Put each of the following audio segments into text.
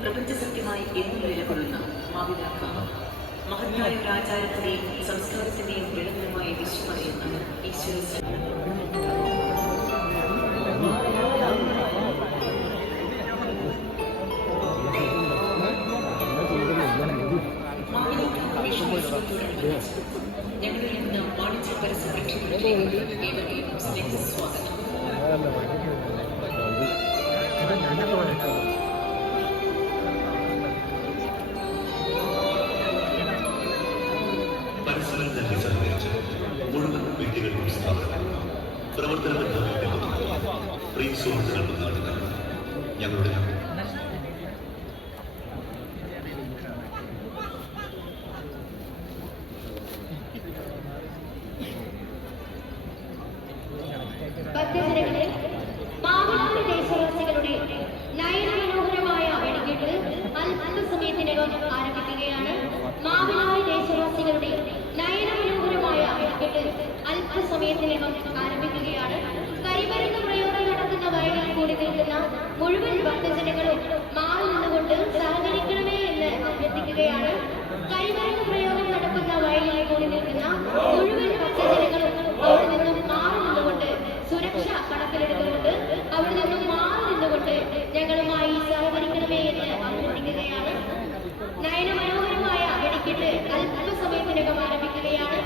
പ്രപഞ്ചസത്യമായി എന്നും നിലകൊള്ളുന്ന മാവിലാക്ക മഹത്തായ ആചാരത്തിന്റെയും സംസ്കാരത്തിന്റെയും വിളംബരമായി വിശ്വമറിയുന്ന ഈശ്വര ഞങ്ങളിൽ നിന്ന് വാണിജ്യ പരസ്യ പ്രക്ഷേപണത്തിലേക്ക് ഏവരെയും സ്വാഗതം. പരസ്പരം തന്നെ സഹകരിച്ച് മുഴുവൻ വ്യക്തികൾക്കും സ്ഥാപനങ്ങളും പ്രവർത്തന ബന്ധങ്ങളും പ്രിയ സുഹൃത്തുക്കൾക്കും നാട്ടുകാരും ഞങ്ങളുടെ ദേശവാസികളുടെ നയനമനോഹരമായ വെടിക്കെട്ട് അല്പസമയത്തിനകം ആരംഭിക്കുകയാണ്. മാവിലായി ദേശവാസികളുടെ നയനമനോഹരമായ വെടിക്കെട്ട് അല്പസമയത്തിനകം ആരംഭിക്കുകയാണ്. കരിമരുന്ന് പ്രയോഗം നടക്കുന്ന വയലിൽ കൂടി നിൽക്കുന്ന മുഴുവൻ ഭക്തജനങ്ങളും മാറിൽ നിന്നുകൊണ്ട് സഹകരിക്കണമേ എന്ന് അഭ്യർത്ഥിക്കുകയാണ്. കരിമരുന്ന് പ്രയോഗം നടക്കുന്ന വയലിൽ കൂടി നിൽക്കുന്ന മുഴുവൻ ഭക്തജനങ്ങളും അവിടെ നിന്നും മാറി നിന്നുകൊണ്ട് സുരക്ഷ കണക്കിലെടുത്തുകൊണ്ട് അവിടെ നിന്നും മാറി നിന്നുകൊണ്ട് ഞങ്ങളുമായി സഹകരിക്കണമേ എന്ന് അഭ്യർത്ഥിക്കുകയാണ്. നയനമനോഹരമായ വെടിക്കെട്ട് അല്പസമയത്തിനകം ആരംഭിക്കുകയാണ്.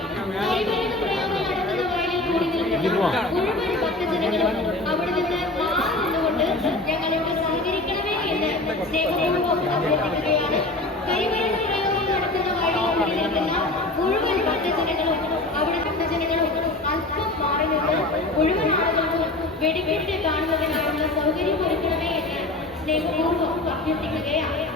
കരിമരുന്ന് പ്രയോഗം നടത്തുന്ന വയലിൽ കൂടി നിൽക്കുന്ന മുഴുവൻ ഭക്തജനങ്ങളും അവിടെ നിന്ന് മാറി നിന്നുകൊണ്ട് ഞങ്ങളോട് സഹകരിക്കണമേ എന്ന് സ്നേഹപൂർവ്വം അഭ്യർത്ഥിക്കുകയാണ്. കരിമരുന്ന് പ്രയോഗം നടത്തുന്ന വയലിൽ കൂടി നിൽക്കുന്ന മുഴുവൻ ഭക്തജനങ്ങളും അവിടെ ഭക്തജനങ്ങളും അല്പം മാറി നിന്ന് മുഴുവൻ ആളുകൾക്കും വെടിക്കെട്ട് കാണുന്നതിനായുള്ള സൗകര്യം ഒരുക്കണമേ എന്ന് സ്നേഹപൂർവ്വം അഭ്യർത്ഥിക്കുകയാണ്.